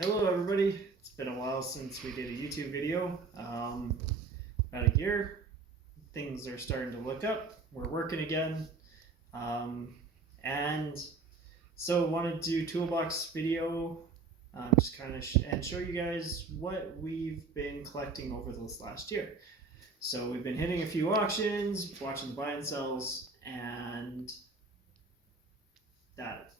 Hello everybody, it's been a while since we did a YouTube video, about a year. Things are starting to look up, we're working again, and so wanted to do Toolbox video, just kind of and show you guys what we've been collecting over this last year. So we've been hitting a few auctions, watching the buy and sells, and that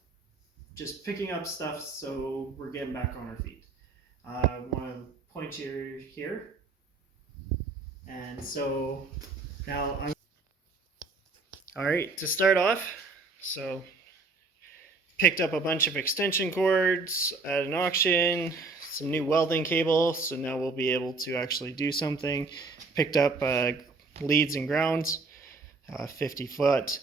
just picking up stuff so we're getting back on our feet. I want to point you here, and so now I'm all right to start off. So picked up a bunch of extension cords at an auction, some new welding cable, so now we'll be able to actually do something. Picked up leads and grounds, 50 foot.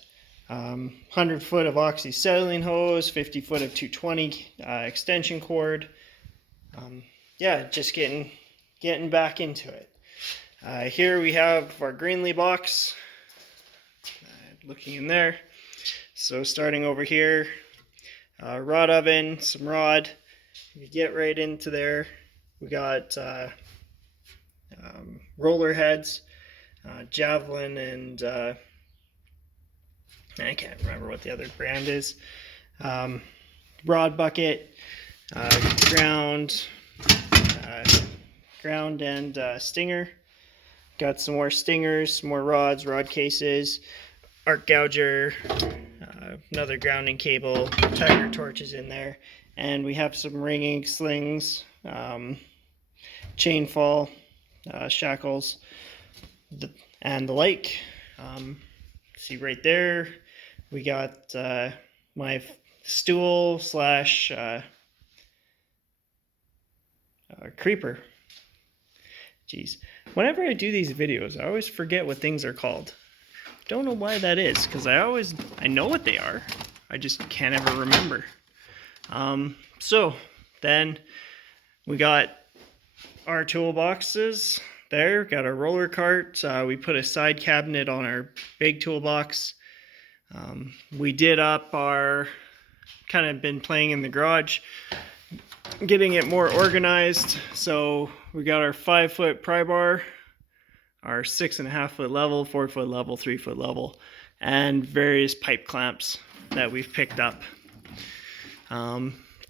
100 foot of oxyacetylene hose, 50 foot of 220 extension cord. Yeah, just getting back into it. Here we have our Greenlee box. Looking in there. So starting over here, rod oven, some rod. You get right into there. We got roller heads, javelin, and I can't remember what the other brand is. Rod bucket, ground and stinger. Got some more stingers, some more rods, rod cases, arc gouger, another grounding cable, tiger torches in there, and we have some ringing slings, chain fall, shackles, and the like. See right there, we got my stool slash creeper. Jeez, whenever I do these videos, I always forget what things are called. Don't know why that is, because I know what they are, I just can't ever remember. So then we got our toolboxes there, got a roller cart. We put a side cabinet on our big toolbox. We did up our, kind of been playing in the garage, getting it more organized. So we got our 5 foot pry bar, our 6.5 foot level, 4 foot level, 3 foot level, and various pipe clamps that we've picked up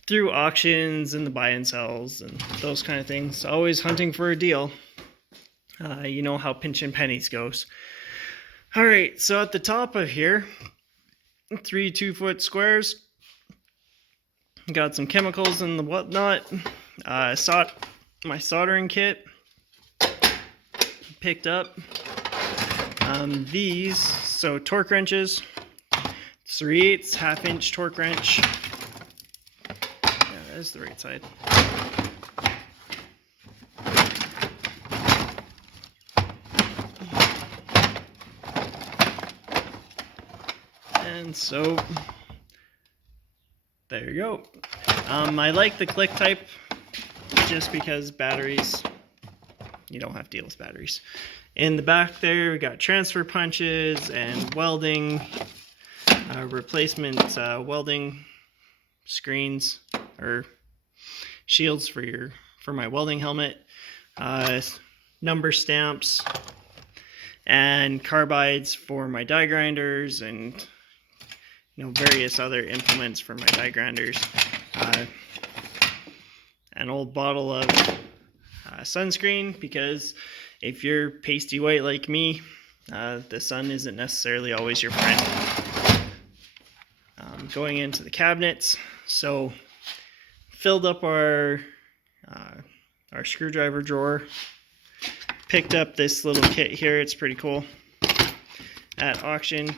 through auctions and the buy and sells and those kind of things. Always hunting for a deal. You know how pinching pennies goes. All right, so at the top of here, 3 2 foot squares. Got some chemicals and the whatnot. My soldering kit. Picked up these, so torque wrenches, 3/8 half-inch torque wrench. Yeah, that is the right side. And so there you go. I like the click type just because batteries, you don't have to deal with batteries. In the back there, we got transfer punches and welding, replacement welding screens or shields for my welding helmet, number stamps, and carbides for my die grinders, and various other implements for my die grinders. An old bottle of sunscreen, because if you're pasty white like me, the sun isn't necessarily always your friend. Going into the cabinets, so filled up our screwdriver drawer. Picked up this little kit here, it's pretty cool, at auction.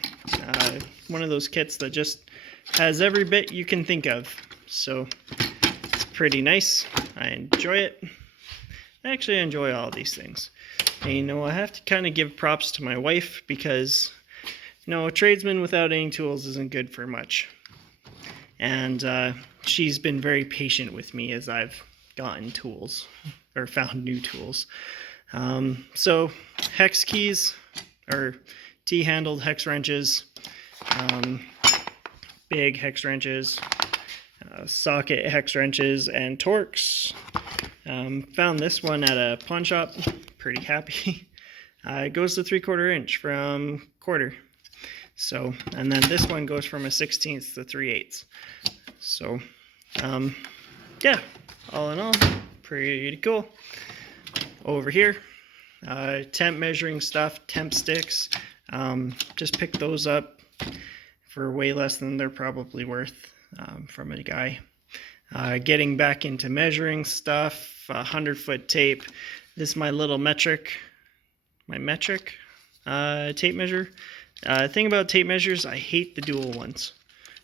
One of those kits that just has every bit you can think of, so it's pretty nice. I enjoy it. Actually, I enjoy all these things. And I have to kind of give props to my wife, because a tradesman without any tools isn't good for much. And she's been very patient with me as I've gotten tools or found new tools. So hex keys, or T-handled hex wrenches, big hex wrenches, socket hex wrenches and Torx. Found this one at a pawn shop. Pretty happy. It goes to 3/4 inch from quarter. So, and then this one goes from a 16th to 3/8. So, yeah, all in all, pretty cool. Over here, temp measuring stuff, temp sticks. Just picked those up for way less than they're probably worth from a guy. Getting back into measuring stuff, 100-foot tape. This is my little metric tape measure. Thing about tape measures, I hate the dual ones.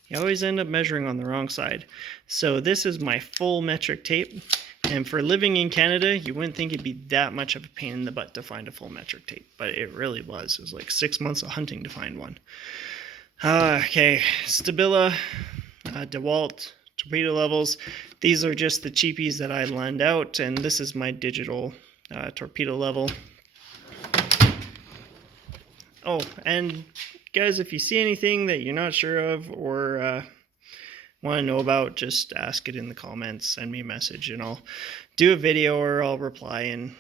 You always end up measuring on the wrong side. So this is my full metric tape. And for living in Canada, you wouldn't think it'd be that much of a pain in the butt to find a full metric tape, but it really was. It was like 6 months of hunting to find one. Okay, Stabila, DeWalt, torpedo levels. These are just the cheapies that I lend out, and this is my digital torpedo level. Oh, and guys, if you see anything that you're not sure of or want to know about, just ask it in the comments, send me a message, and I'll do a video or I'll reply and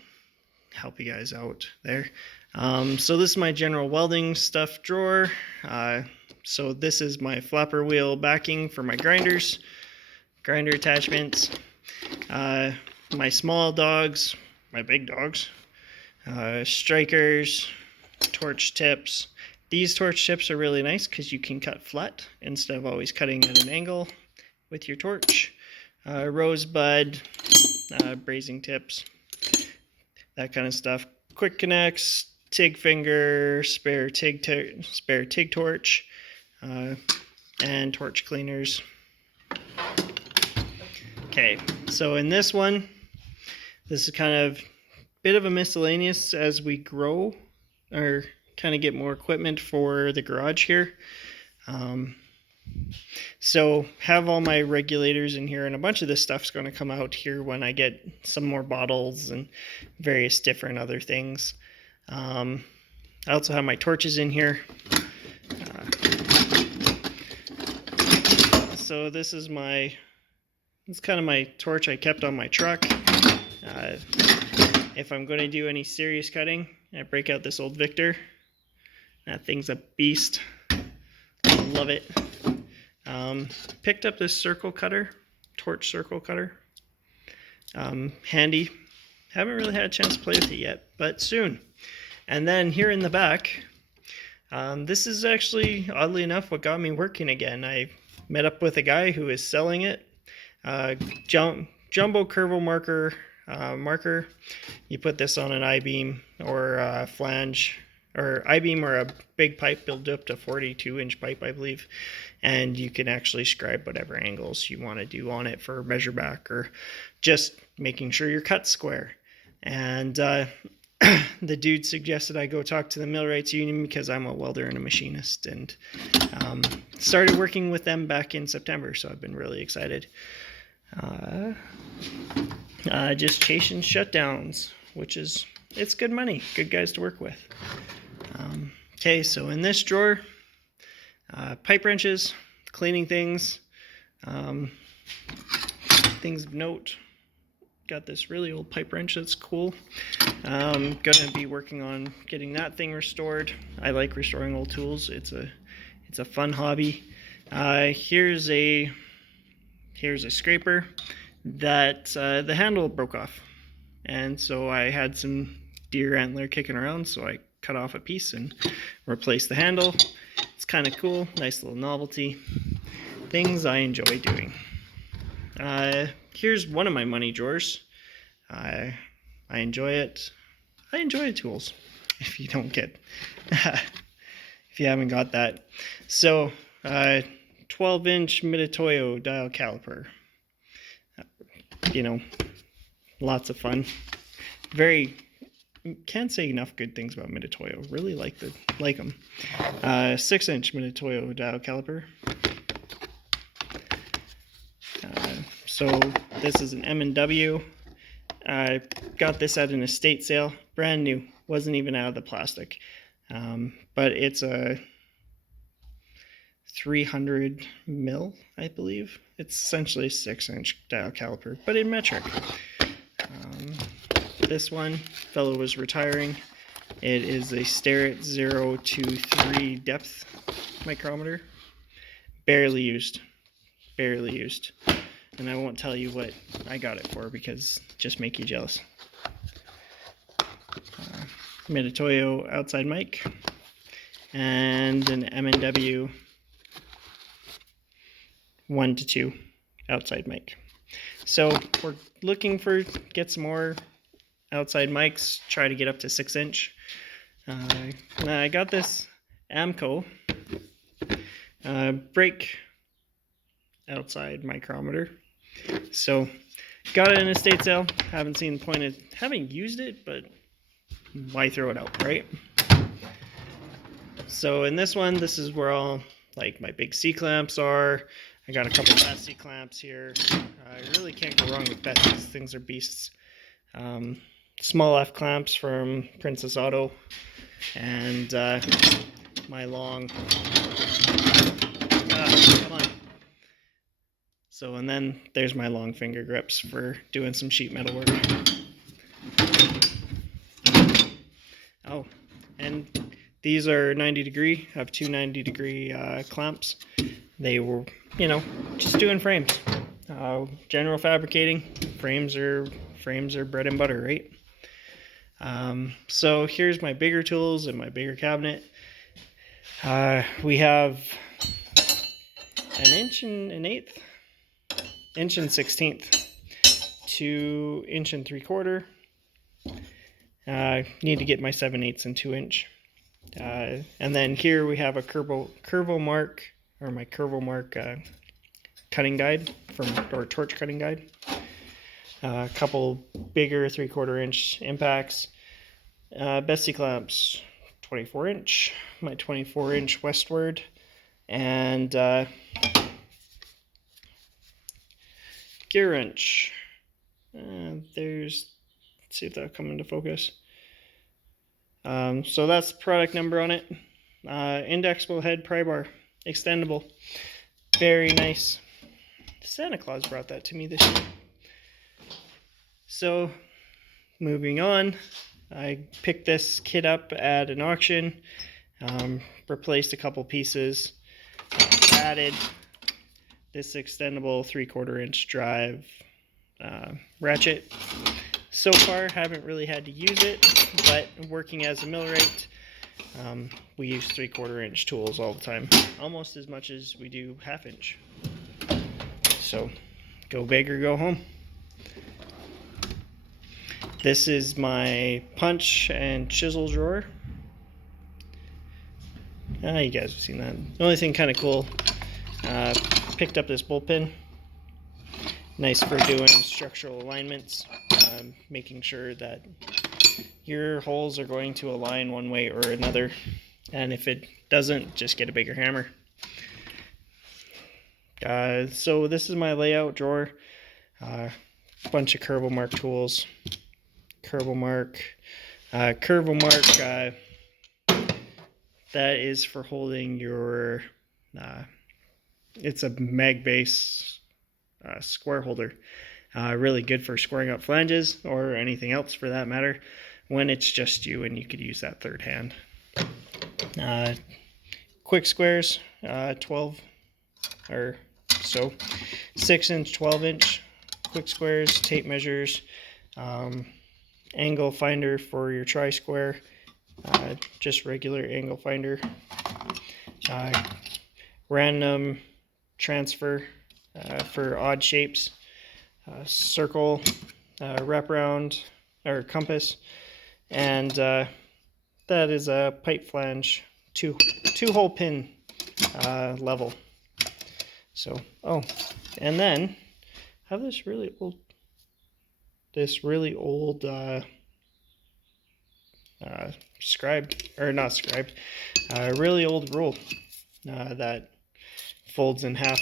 help you guys out there. So this is my general welding stuff drawer. So this is my flapper wheel backing for my grinders, grinder attachments, my small dogs, my big dogs, strikers, torch tips. These torch tips are really nice because you can cut flat instead of always cutting at an angle with your torch. Rosebud, brazing tips, that kind of stuff. Quick connects, TIG finger, spare TIG torch, and torch cleaners. Okay, so in this one, this is kind of a bit of a miscellaneous as we grow or kind of get more equipment for the garage here. So have all my regulators in here, and a bunch of this stuff's going to come out here when I get some more bottles and various different other things. I also have my torches in here. So this is it's kind of my torch I kept on my truck. If I'm going to do any serious cutting, I break out this old Victor. That thing's a beast. I love it. Picked up this circle cutter, torch circle cutter. Handy. Haven't really had a chance to play with it yet, but soon. And then here in the back, this is actually, oddly enough, what got me working again. I met up with a guy who is selling it. Jumbo curval marker. You put this on an I-beam or a flange, or I-beam or a big pipe built up to 42-inch pipe, I believe, and you can actually scribe whatever angles you want to do on it for measure back or just making sure your cut's square. And the dude suggested I go talk to the Millwrights Union because I'm a welder and a machinist, and started working with them back in September, so I've been really excited. Just chasing shutdowns, which is, it's good money, good guys to work with. Okay, so in this drawer, pipe wrenches, cleaning things, things of note. Got this really old pipe wrench that's cool. I'm gonna be working on getting that thing restored. I like restoring old tools. It's a fun hobby. Here's a scraper that the handle broke off, and so I had some deer antler kicking around, so I cut off a piece and replaced the handle. It's kind of cool, nice little novelty. Things I enjoy doing. Here's one of my money drawers. I enjoy it. I enjoy tools. If you don't get, if you haven't got that. So, 12-inch Mitutoyo dial caliper. You know, lots of fun. Can't say enough good things about Mitutoyo. Really like them. 6-inch Mitutoyo dial caliper. So this is an M&W. I got this at an estate sale, brand new. Wasn't even out of the plastic. But it's a 300 mil, I believe. It's essentially a 6-inch dial caliper, but in metric. This one fellow was retiring. It is a Starrett 023 depth micrometer. Barely used. And I won't tell you what I got it for because just make you jealous. Meditoyo outside mic and an M&W 1 to 2 outside mic. So we're looking for get some more outside mics, try to get up to 6-inch. I got this Amco brake outside micrometer. So got it in a estate sale. Haven't seen the point of having used it, but why throw it out, right? So in this one, this is where all like my big C clamps are. I got a couple of C clamps here. I really can't go wrong with Betsy. These things are beasts. Small F clamps from Princess Auto, and my long. Come on. So, and then there's my long finger grips for doing some sheet metal work. Oh, and these are 90 degree. I have two 90 degree clamps. They were, just doing frames. General fabricating. Frames are bread and butter, right? So here's my bigger tools and my bigger cabinet. We have an 1 1/16, 2 3/4. Need to get my 7/8 and 2-inch. And then here we have a Curvomark cutting guide or torch cutting guide. A couple bigger 3/4-inch impacts. Betsy clamps, 24-inch. My 24-inch westward, and gear wrench. Let's see if that'll come into focus. So that's the product number on it. Indexable head pry bar, extendable, very nice. Santa Claus brought that to me this year. So moving on, I picked this kit up at an auction, replaced a couple pieces, added this extendable 3/4-inch drive ratchet. So far, haven't really had to use it, but working as a millwright, we use 3/4-inch tools all the time, almost as much as we do 1/2-inch. So, go big or go home. This is my punch and chisel drawer. You guys have seen that. The only thing kind of cool, picked up this bullpen. Nice for doing structural alignments, making sure that your holes are going to align one way or another. And if it doesn't, just get a bigger hammer. So this is my layout drawer. Bunch of Curvomark tools. Curvomark, that is for holding your, it's a mag base square holder. Really good for squaring up flanges or anything else for that matter when it's just you and you could use that third hand. Quick squares, 12 or so, 6-inch, 12-inch quick squares, tape measures, angle finder for your tri-square, just regular angle finder, random transfer for odd shapes, circle, wraparound or compass, and that is a pipe flange two hole pin level. So and then I have this really old really old rule that folds in half,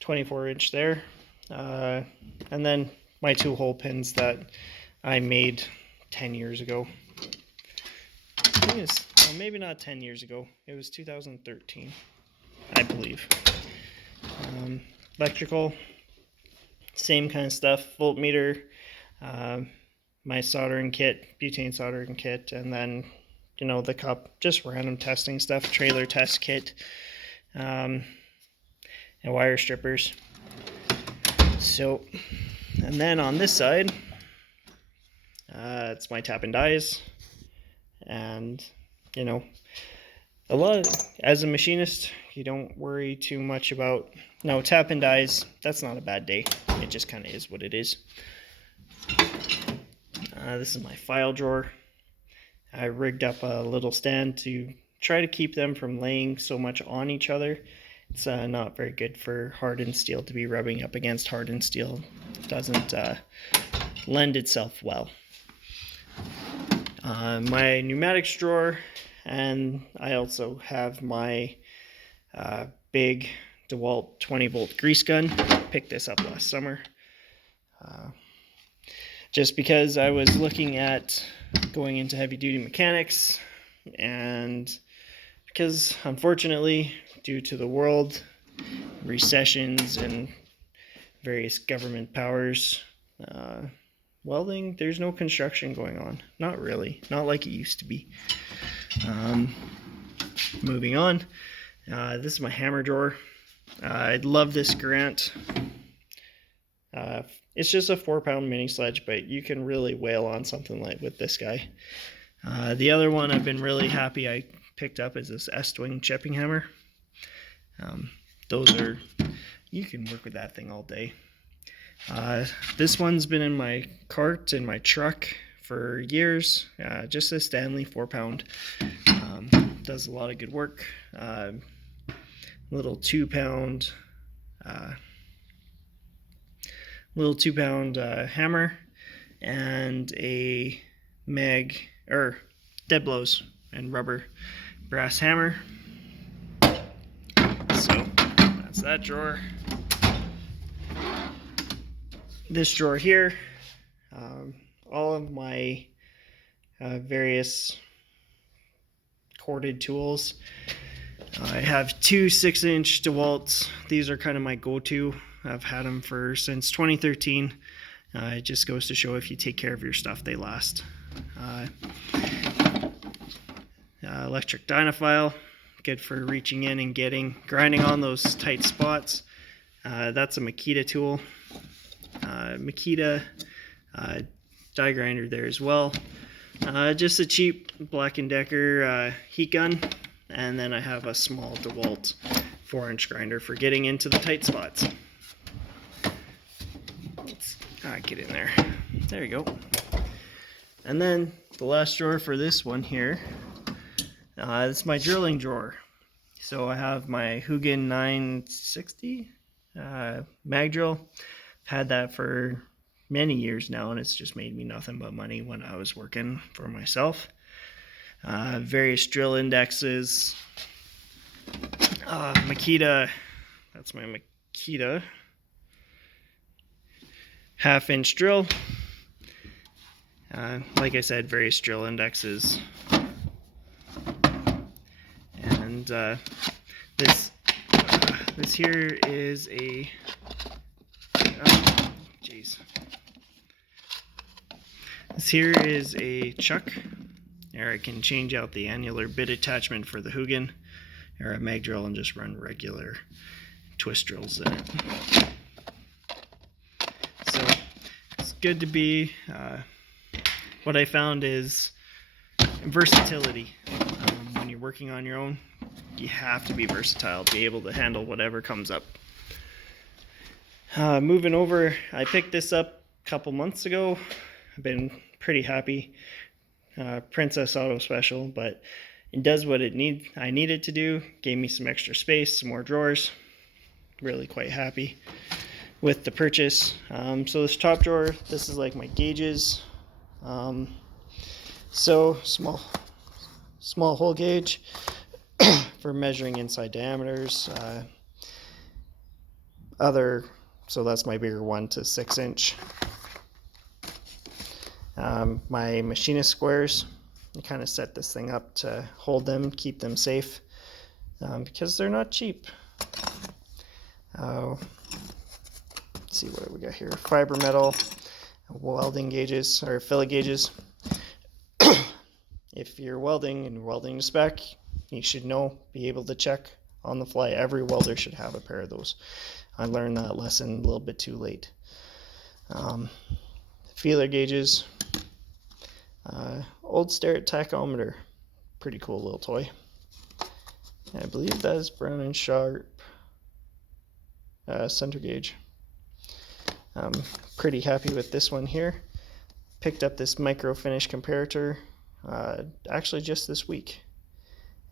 24-inch there, and then my 2 hole pins that I made 10 years ago. I think it's, well, maybe not 10 years ago, it was 2013. I believe. Electrical, same kind of stuff, voltmeter, my soldering kit, butane soldering kit, and then, you know, the cup, just random testing stuff, trailer test kit, and wire strippers. So, and then on this side, it's my tap and dies, and, you know, as a machinist, you don't worry too much about, no, tap and dies, that's not a bad day. It just kind of is what it is. This is my file drawer. I rigged up a little stand to try to keep them from laying so much on each other. It's not very good for hardened steel to be rubbing up against hardened steel. It doesn't lend itself well. My pneumatics drawer, and I also have my big DeWalt 20-volt grease gun. Picked this up last summer. Just because I was looking at going into heavy-duty mechanics, and because unfortunately, due to the world, recessions, and various government powers, welding, there's no construction going on. Not really. Not like it used to be. Moving on. This is my hammer drawer. I love this Grant. It's just a 4-pound mini sledge, but you can really wail on something like with this guy. The other one I've been really happy I picked up is this S-Twing chipping hammer. Those are, you can work with that thing all day. This one's been in my cart in my truck for years. Just a Stanley 4-pound. Does a lot of good work. Little 2-pound hammer, and a dead blows and rubber brass hammer. So that's that drawer. This drawer here, all of my various corded tools. I have 2 6-inch DeWalts. These are kind of my go-to. I've had them since 2013. It just goes to show if you take care of your stuff, they last. Electric Dynafile, good for reaching in and grinding on those tight spots. That's a Makita tool. Makita die grinder there as well. Just a cheap Black & Decker heat gun, and then I have a small DeWalt 4-inch grinder for getting into the tight spots. Get in there. There you go. And then the last drawer for this one here, this is my drilling drawer. So I have my Hugin 960 mag drill. Had that for many years now, and it's just made me nothing but money when I was working for myself. Various drill indexes. Makita, that's my Makita 1/2-inch drill. Like I said, various drill indexes. And this here is a This here is a chuck. There I can change out the annular bit attachment for the Hugin, or a mag drill, and just run regular twist drills in it. So it's good to be, what I found is versatility. When you're working on your own, you have to be versatile, be able to handle whatever comes up. Moving over, I picked this up a couple months ago. I've been pretty happy. Princess Auto Special, but it does what I need it to do. Gave me some extra space, some more drawers. Really quite happy with the purchase. So this top drawer, this is like my gauges. So small hole gauge for measuring inside diameters. So that's my bigger 1 to 6-inch. My machinist squares, I kind of set this thing up to hold them, keep them safe, because they're not cheap. Let's see what we got here. Fiber metal, welding gauges or fillet gauges. If you're welding and welding to spec, you should be able to check on the fly. Every welder should have a pair of those. I learned that lesson a little bit too late. Feeler gauges, old Starrett tachometer, pretty cool little toy. I believe that is Brown and Sharp center gauge. I'm pretty happy with this one here. Picked up this micro finish comparator actually just this week,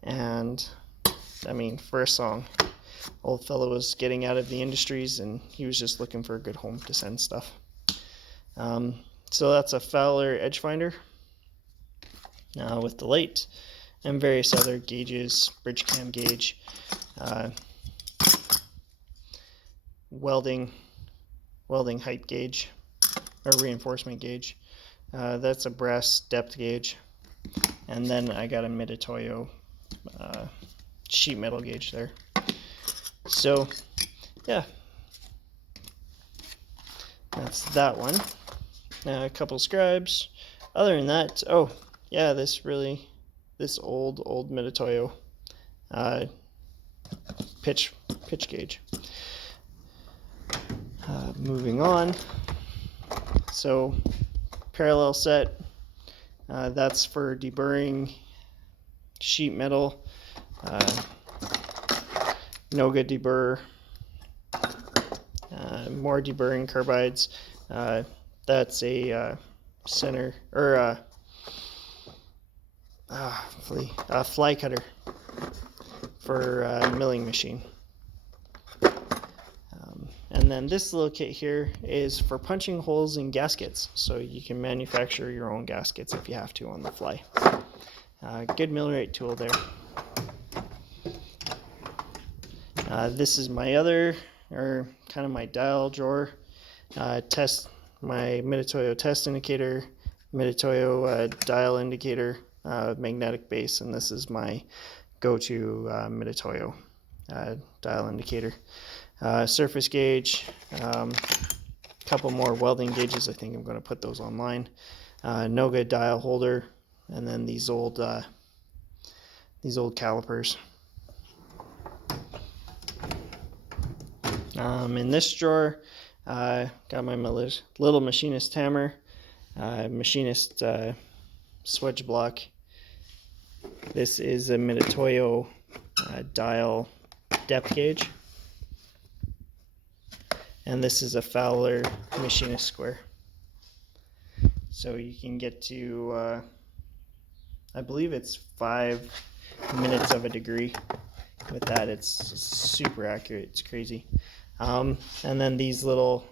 and I mean, for a song, old fellow was getting out of the industries and he was just looking for a good home to send stuff. So that's a Fowler edge finder with the light and various other gauges, bridge cam gauge, welding height gauge or reinforcement gauge. That's a brass depth gauge, and then I got a Mitutoyo sheet metal gauge there. So yeah, that's that one. A couple scribes. Other than that, oh yeah, this old Mitutoyo pitch gauge. Moving on, so parallel set, that's for deburring sheet metal, Noga deburr, more deburring carbides. That's a center or fly cutter for a milling machine. And then this little kit here is for punching holes in gaskets, so you can manufacture your own gaskets if you have to on the fly. Good millwright tool there. This is my other, or kind of my dial drawer. Test my Mitutoyo test indicator, Mitutoyo dial indicator, magnetic base, and this is my go-to Mitutoyo dial indicator. Surface gauge, couple more welding gauges. I think I'm going to put those online. Noga dial holder, and then these old calipers. In this drawer, got my little machinist hammer, machinist swedge block. This is a Mitutoyo dial depth gauge. And this is a Fowler machinist square. So you can get to, I believe it's 5 minutes of a degree. With that, it's super accurate. It's crazy. And then these little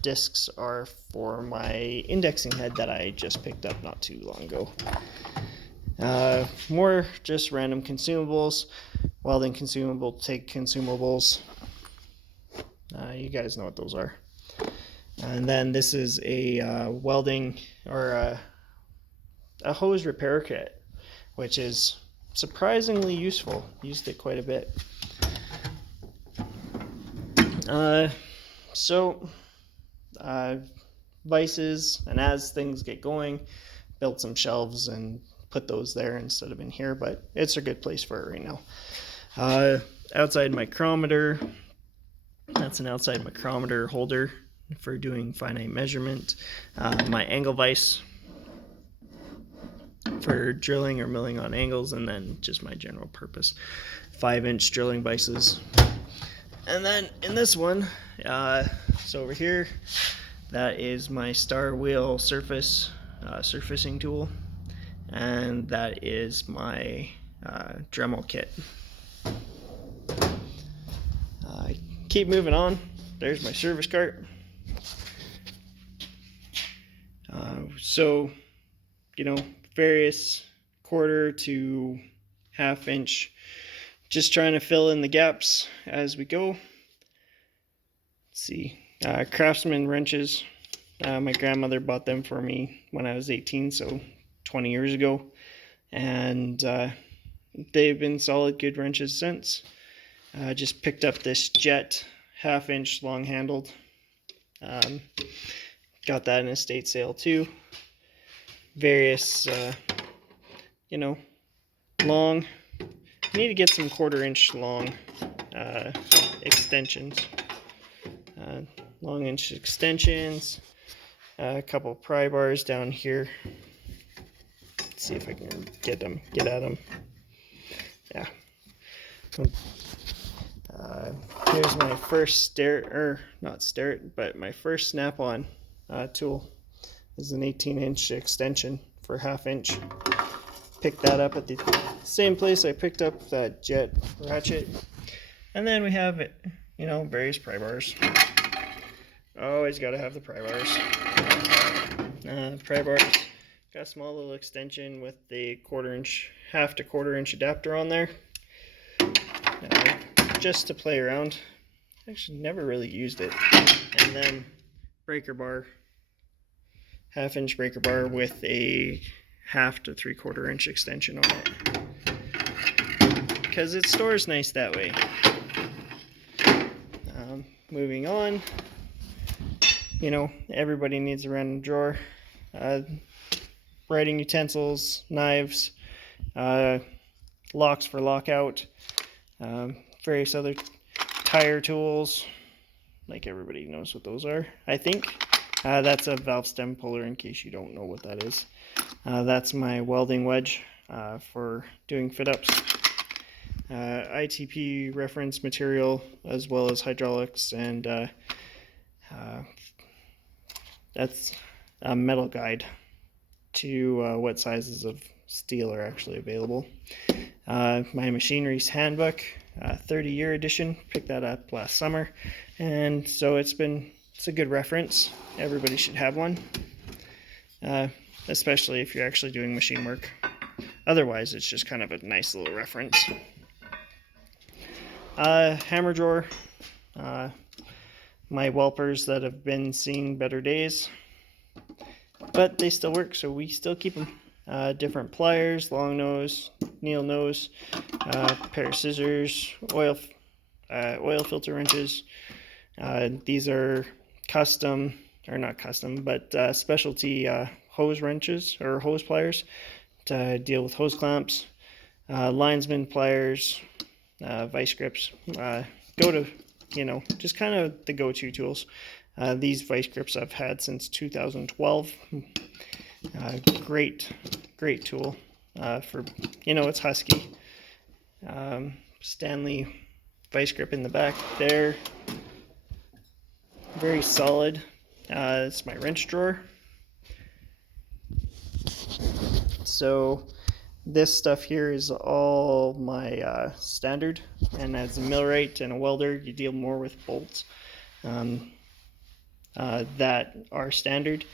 discs are for my indexing head that I just picked up not too long ago. More just random consumables, welding consumable, TIG consumables. You guys know what those are. And then this is a welding or a hose repair kit, which is surprisingly useful. Used it quite a bit. So vices, and as things get going, built some shelves and put those there instead of in here, but it's a good place for it right now. Outside micrometer, that's an outside micrometer holder for doing finite measurement. My angle vise for drilling or milling on angles, and then just my general purpose 5-inch drilling vices. And then in this one, so over here, that is my Star Wheel surfacing tool, and that is my Dremel kit. Keep moving on. There's my service cart. So, various 1/4 to 1/2 inch, just trying to fill in the gaps as we go. Let's see, Craftsman wrenches. My grandmother bought them for me when I was 18, so 20 years ago, and they've been solid, good wrenches since. I just picked up this Jet 1/2 inch long handled. Got that in a estate sale too. Various, you know, long. You need to get some 1/4 inch long extensions. Long inch extensions. A couple pry bars down here. Let's see if I can get at them. Yeah. Here's my first my first snap-on tool. This is an 18-inch extension for 1/2 inch. Picked that up at the same place I picked up that Jet ratchet. And then we have it, various pry bars. Always got to have the pry bars. Pry bars. Got a small little extension with the 1/4 inch, 1/2 to 1/4 inch adapter on there. Just to play around. Actually never really used it. And then breaker bar, 1/2 inch breaker bar with a 1/2 to 3/4 inch extension on it, because it stores nice that way. Moving on, everybody needs a random drawer. Writing utensils, knives, locks for lockout, various other tire tools, like everybody knows what those are, I think. That's a valve stem puller, in case you don't know what that is. That's my welding wedge for doing fit-ups. ITP reference material, as well as hydraulics, and that's a metal guide to what sizes of steel are actually available. My machinery's handbook, 30-year edition, picked that up last summer, and so it's a good reference. Everybody should have one, especially if you're actually doing machine work. Otherwise, it's just kind of a nice little reference. Hammer drawer, my Welpers that have been seeing better days, but they still work, so we still keep them. Different pliers, long nose, needle nose, pair of scissors, oil filter wrenches. These are specialty hose wrenches or hose pliers to deal with hose clamps. Linesman pliers, vice grips. Just kind of the go-to tools. These vice grips I've had since 2012. Great tool for, it's husky. Stanley vice grip in the back there. Very solid. It's my wrench drawer. So this stuff here is all my standard, and as a millwright and a welder, you deal more with bolts that are standard.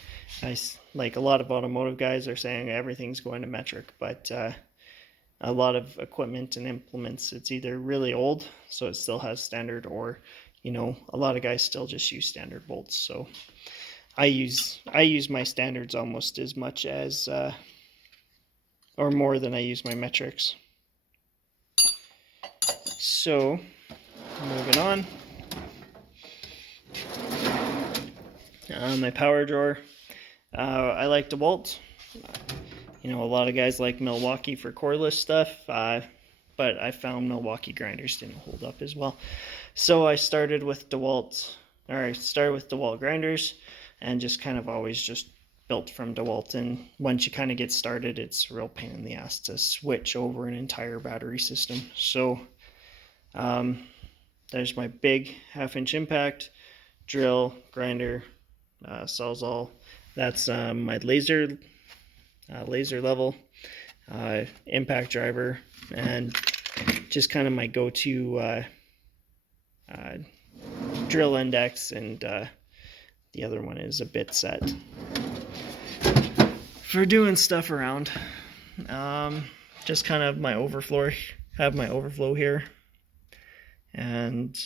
Like a lot of automotive guys are saying everything's going to metric, but a lot of equipment and implements, it's either really old, so it still has standard, or a lot of guys still just use standard bolts. So I use my standards almost as much as or more than I use my metrics. So moving on, my power drawer. I like DeWalt. A lot of guys like Milwaukee for cordless stuff, but I found Milwaukee grinders didn't hold up as well. So I started with DeWalt grinders, and just kind of always just built from DeWalt. And once you kind of get started, it's a real pain in the ass to switch over an entire battery system. So there's my big 1/2 inch impact, drill, grinder, sawzall. That's my laser level, impact driver, and just kind of my go-to drill index, and the other one is a bit set for doing stuff around. Just kind of my overflow, here, and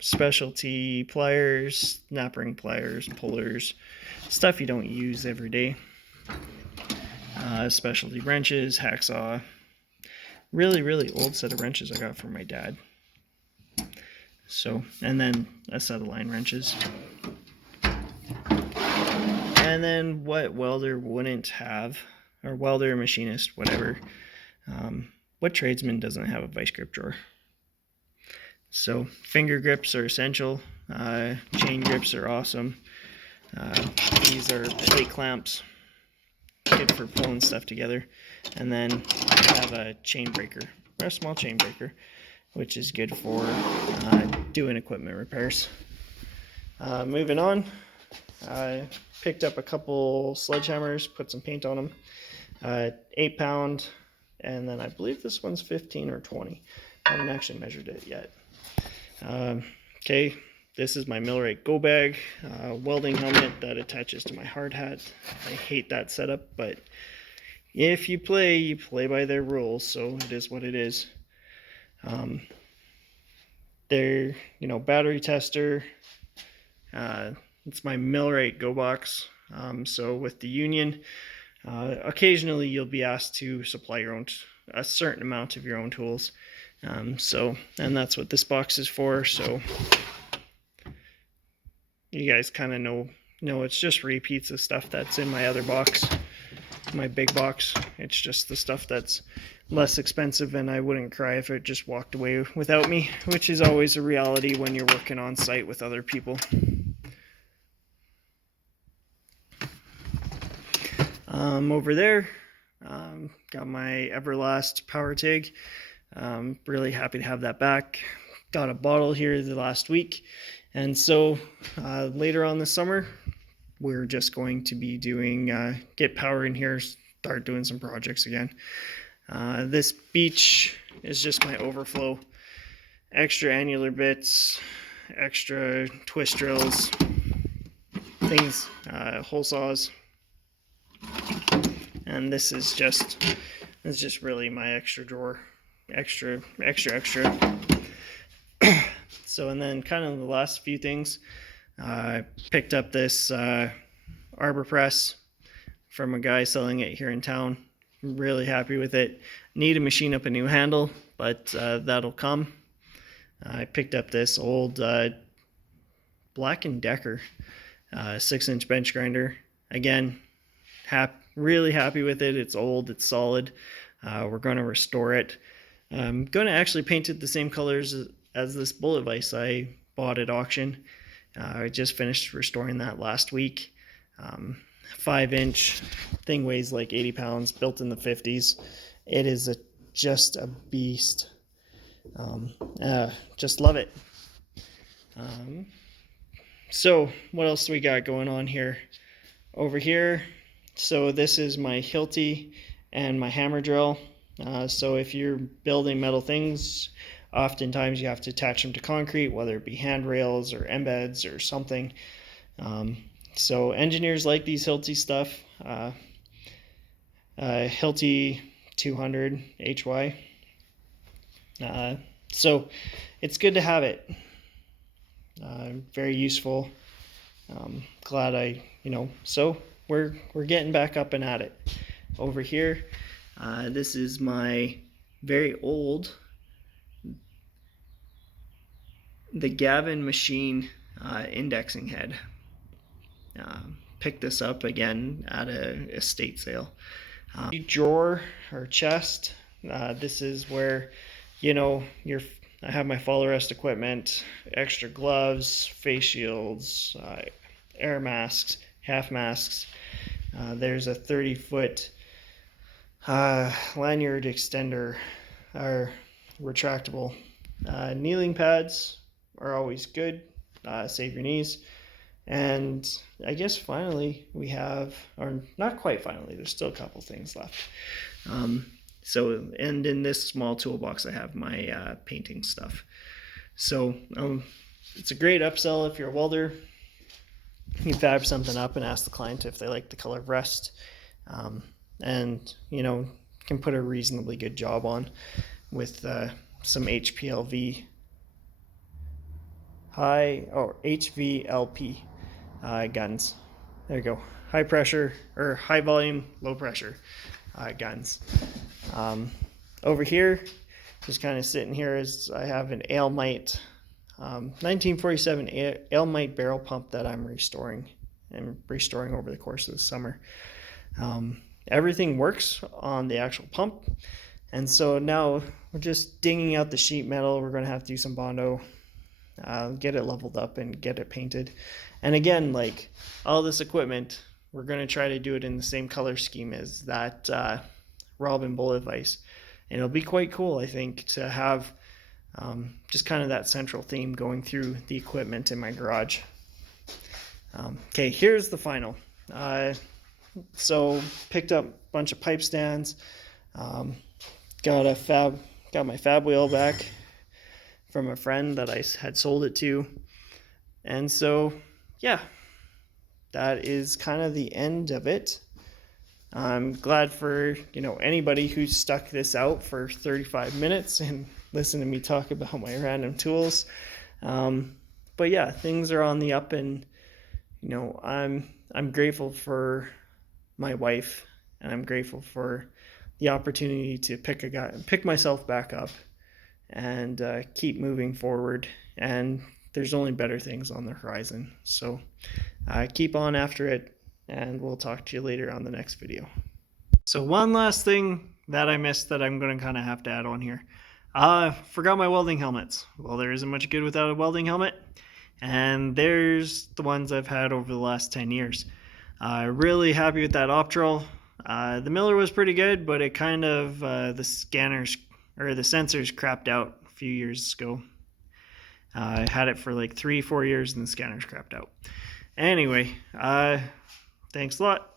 specialty pliers, snap ring pliers, pullers, stuff you don't use every day. Specialty wrenches, hacksaw. Really old set of wrenches I got from my dad. So, and then a set of line wrenches. And then what welder wouldn't have, or welder, machinist, whatever, what tradesman doesn't have a vice grip drawer? So finger grips are essential. Chain grips are awesome. These are plate clamps, good for pulling stuff together. And then I have a chain breaker, or a small chain breaker, which is good for doing equipment repairs. Moving on, I picked up a couple sledgehammers, put some paint on them. 8-pound, and then I believe this one's 15 or 20. I haven't actually measured it yet. Okay, this is my Millwright go bag, welding helmet that attaches to my hard hat. I hate that setup, but if you play by their rules, so it is what it is. They're, battery tester. It's my Millwright go box. So with the union, occasionally you'll be asked to supply a certain amount of your own tools. And that's what this box is for. So you guys kind of know it's just repeats of stuff that's in my other box, my big box. It's just the stuff that's less expensive, and I wouldn't cry if it just walked away without me, which is always a reality when you're working on site with other people. Over there, got my Everlast power TIG. Really happy to have that back. Got a bottle here the last week, and so later on this summer we're just going to be doing get power in here, start doing some projects again. This beach is just my overflow, extra annular bits, extra twist drills, things, hole saws, and this is just really my extra drawer, extra. So, and then kind of the last few things, I picked up this arbor press from a guy selling it here in town. I'm really happy with it. Need to machine up a new handle, but that'll come. I picked up this old Black & Decker 6-inch bench grinder. Again, really happy with it. It's old, it's solid. We're going to restore it. I'm going to actually paint it the same colors as this bullet vise I bought at auction. I just finished restoring that last week. 5-inch thing, weighs like 80 pounds, built in the 50s. It is just a beast. Just love it. So what else do we got going on here? Over here, so this is my Hilti and my hammer drill. So if you're building metal things, oftentimes you have to attach them to concrete, whether it be handrails or embeds or something. So engineers like these Hilti stuff. Hilti 200 HY. So it's good to have it. Very useful. Glad so we're getting back up and at it. Over here, this is my very old, the Gavin machine indexing head. Picked this up again at a estate sale. Drawer or chest. This is where, I have my fall arrest equipment, extra gloves, face shields, air masks, half masks. There's a 30-foot lanyard extender, or retractable. Kneeling pads are always good. Save your knees. And I guess finally we have, or not quite finally, there's still a couple things left. And in this small toolbox I have my painting stuff. So it's a great upsell if you're a welder. You fab something up and ask the client if they like the color of rust, and can put a reasonably good job on with some HVLP guns. There you go. High pressure, or high volume, low pressure guns. Over here, just kind of sitting here, is I have an Alemite 1947 Alemite barrel pump that I'm restoring over the course of the summer. Everything works on the actual pump, and so now we're just dinging out the sheet metal. We're going to have to do some Bondo, get it leveled up and get it painted. And again, like all this equipment, we're going to try to do it in the same color scheme as that Robin bullet vise, and it'll be quite cool, I think, to have just kind of that central theme going through the equipment in my garage. Okay, here's the final. So picked up a bunch of pipe stands, got my fab wheel back from a friend that I had sold it to, and so yeah, that is kind of the end of it. I'm glad for anybody who's stuck this out for 35 minutes and listen to me talk about my random tools. But yeah, things are on the up, and I'm grateful for my wife, and I'm grateful for the opportunity to pick myself back up and keep moving forward. And there's only better things on the horizon. So keep on after it, and we'll talk to you later on the next video. So one last thing that I missed that I'm going to kind of have to add on here. Forgot my welding helmets. Well, there isn't much good without a welding helmet. And there's the ones I've had over the last 10 years. Really happy with that Optrol. The Miller was pretty good, but it kind of, the sensors crapped out a few years ago. I had it for like 3-4 years and the scanners crapped out. Anyway, thanks a lot.